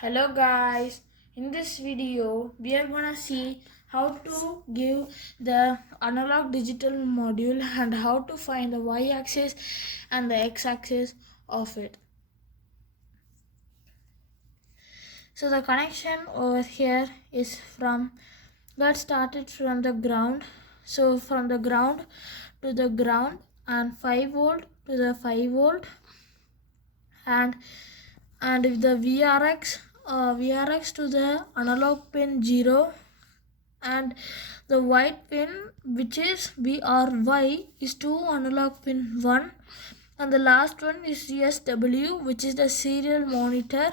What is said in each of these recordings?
Hello guys, in this video we are gonna see how to give the analog digital module and how to find the y-axis and the x-axis of it. So the connection over here is let's start it from the ground. So from the ground to the ground and 5 volt to the 5 volt and if the VRX to the analog pin 0 and the white pin which is VRY is to analog pin 1 and the last one is SW which is the serial monitor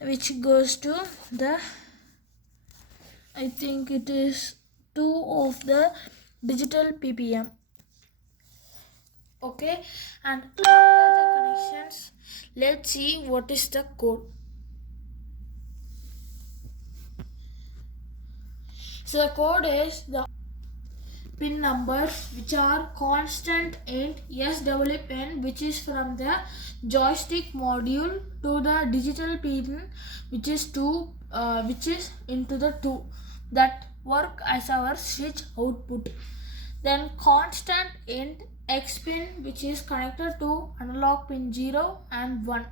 which goes to the I think it is 2 of the digital PPM. Okay, and after the connections let's see what is the code. So the code is the pin numbers which are constant in SW pin which is from the joystick module to the digital pin which is into the 2 that work as our switch output. Then constant int X pin which is connected to analog pin 0 and 1.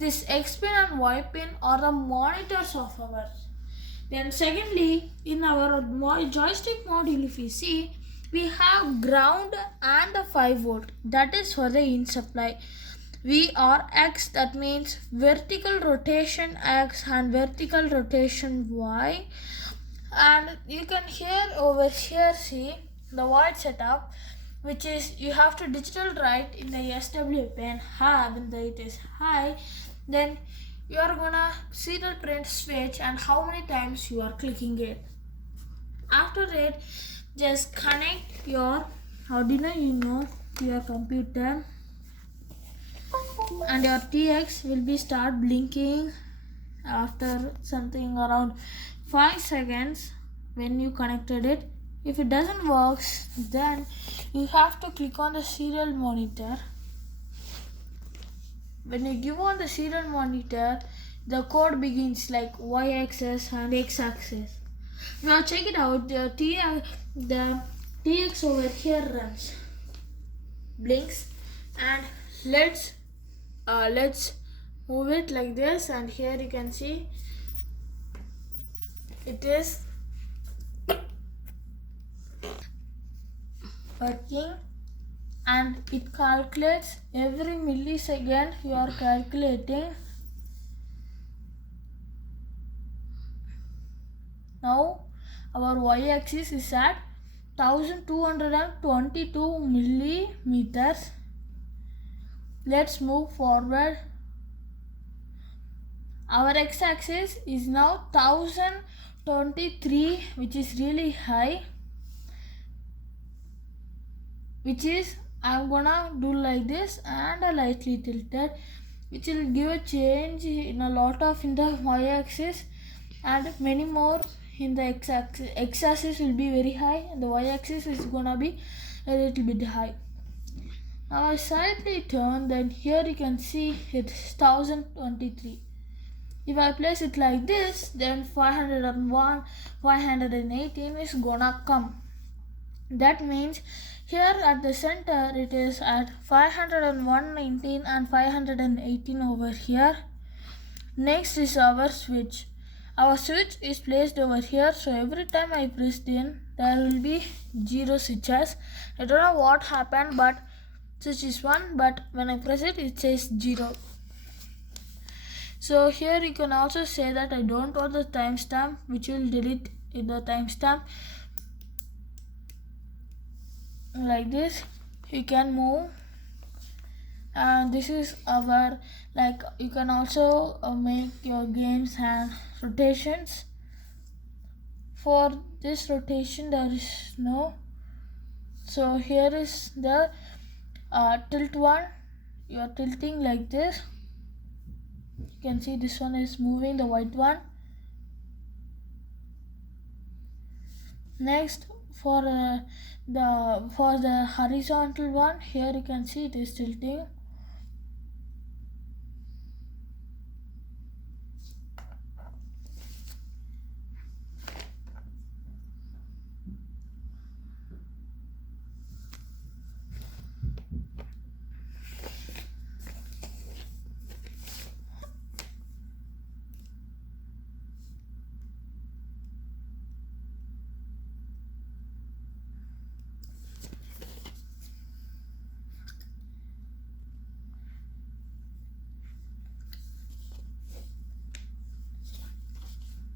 This X pin and Y pin are the monitors of ours. Then secondly, in our joystick module, if we see, we have ground and a 5 volt. That is for the in supply. VRX, that means vertical rotation X and vertical rotation Y. And you can over here see the void setup, which is you have to digital write in the SW pin high when it is high. Then you are gonna see the print switch and how many times you are clicking it. After it, just connect your arduino to your computer and your TX will be start blinking after something around 5 seconds when you connected it. If it doesn't work, then you have to click on the serial monitor. When you give on the serial monitor, the code begins like y-axis and x-axis. Now check it out. The TX over here runs, blinks, and let's move it like this. And here you can see it is working. And it calculates every millisecond you are calculating. Now our y-axis is at 1222 millimeters. Let's move forward. Our x-axis is now 1023, which is really high, which is I'm gonna do like this and a lightly tilted, which will give a change in a lot of in the y-axis and many more in the x-axis. X-axis will be very high and the y-axis is gonna be a little bit high. Now I slightly turn, then here you can see it's 1023. If I place it like this, then 501, 518 is gonna come. That means here at the center it is at 501.19 and 518 over here. Next is our switch. Our switch is placed over here, so every time I pressed in there will be 0 switches. I don't know what happened, but switch is 1, but when I press it, it says 0. So here you can also say that I don't want the timestamp, which will delete the timestamp. Like this you can move, and this is our you can also make your games and rotations. For this rotation there is no, so here is the tilt one. You are tilting like this. You can see this one is moving, the white one. Next, for the horizontal one, here you can see it is tilting.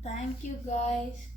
Thank you guys.